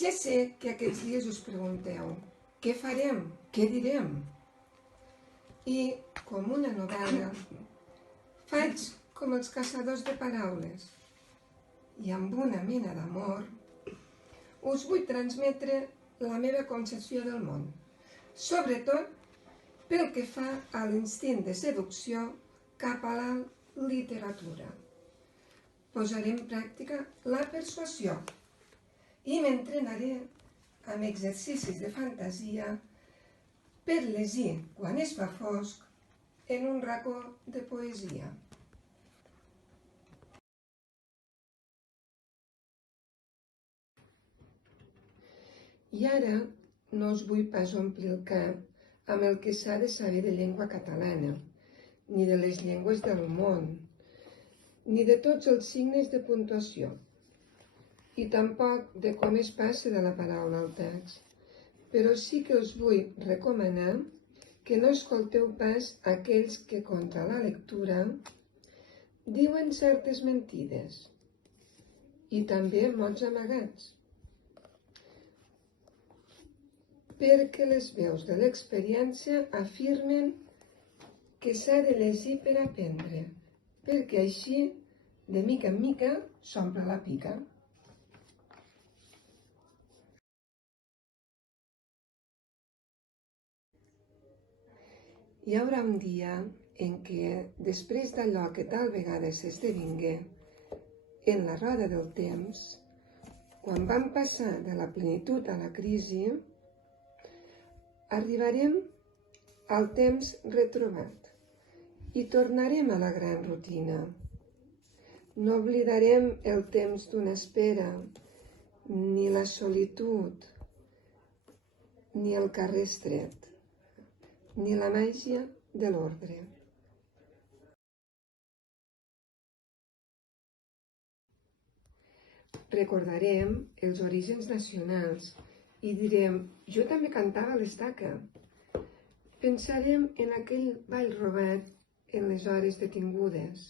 Ja sé que aquests dies us pregunteu, què farem? Què direm? I, com una novel·la, faig com els caçadors de paraules i amb una mena d'amor us vull transmetre la meva concepció del món, sobretot pel que fa a l'instint de seducció cap a la literatura. Posaré en pràctica la persuasió i m'entrenaré amb exercicis de fantasia per llegir, quan es fa fosc, en un racó de poesia. I ara no us vull pas omplir el cap amb el que s'ha de saber de llengua catalana, ni de les llengües del món, ni de tots els signes de puntuació, i tampoc de com es passa de la paraula al text. Però sí que us vull recomanar que no escolteu pas aquells que contra la lectura diuen certes mentides i també mots amagats, perquè les veus de l'experiència afirmen que s'ha de llegir per aprendre, perquè així, de mica en mica, s'omple la pica. Hi haurà un dia en què, després d'allò que tal vegada s'esdevingué en la roda del temps, quan vam passar de la plenitud a la crisi, arribarem al temps retrobat i tornarem a la gran rutina. No oblidarem el temps d'una espera, ni la solitud, ni el carrer estret, ni la màgia de l'ordre. Recordarem els orígens nacionals i direm, jo també cantava a l'estaca. Pensarem en aquell ball robat en les hores detingudes.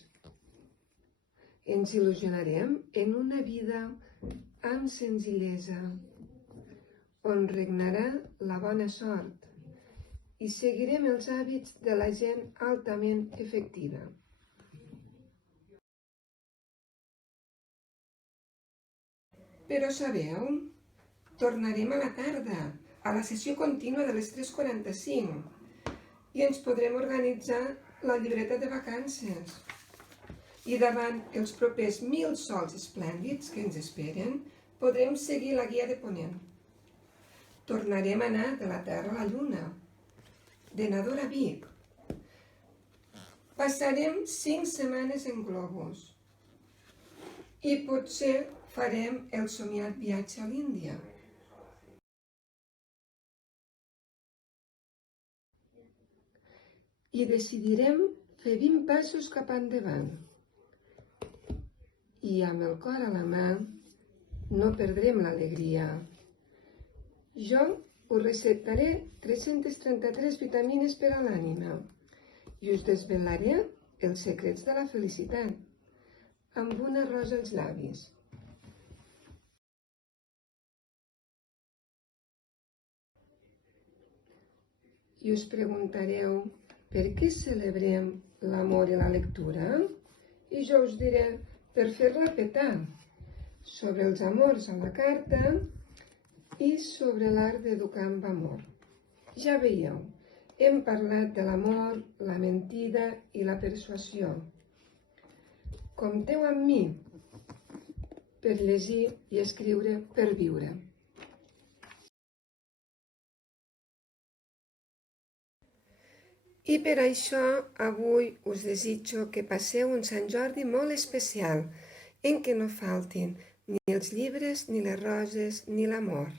Ens il·lusionarem en una vida amb senzillesa, on regnarà la bona sort, i seguirem els hàbits de la gent altament efectiva. Però sabeu, tornarem a la tarda, a la sessió contínua de les 3:45, i ens podrem organitzar la llibreta de vacances. I davant els propers 1000 sols esplèndids que ens esperen, podrem seguir la guia de Ponent. Tornarem a anar de la Terra a la Lluna, de Nador a Vic. Passarem 5 setmanes en globus i potser farem el somiat viatge a l'Índia. I decidirem fer 20 passos cap endavant. I amb el cor a la mà no perdrem l'alegria. Jo us receptaré 333 vitamines per a l'ànima i us desvelaré els secrets de la felicitat amb una rosa als llavis. I us preguntareu per què celebrem l'amor i la lectura? I jo us diré per fer-la petar, sobre els amors a la carta i sobre l'art d'educar amb amor. Ja veieu, hem parlat de l'amor, la mentida i la persuasió. Compteu amb mi per llegir i escriure per viure. I per això avui us desitjo que passeu un Sant Jordi molt especial, en què no faltin ni els llibres, ni les roses, ni l'amor.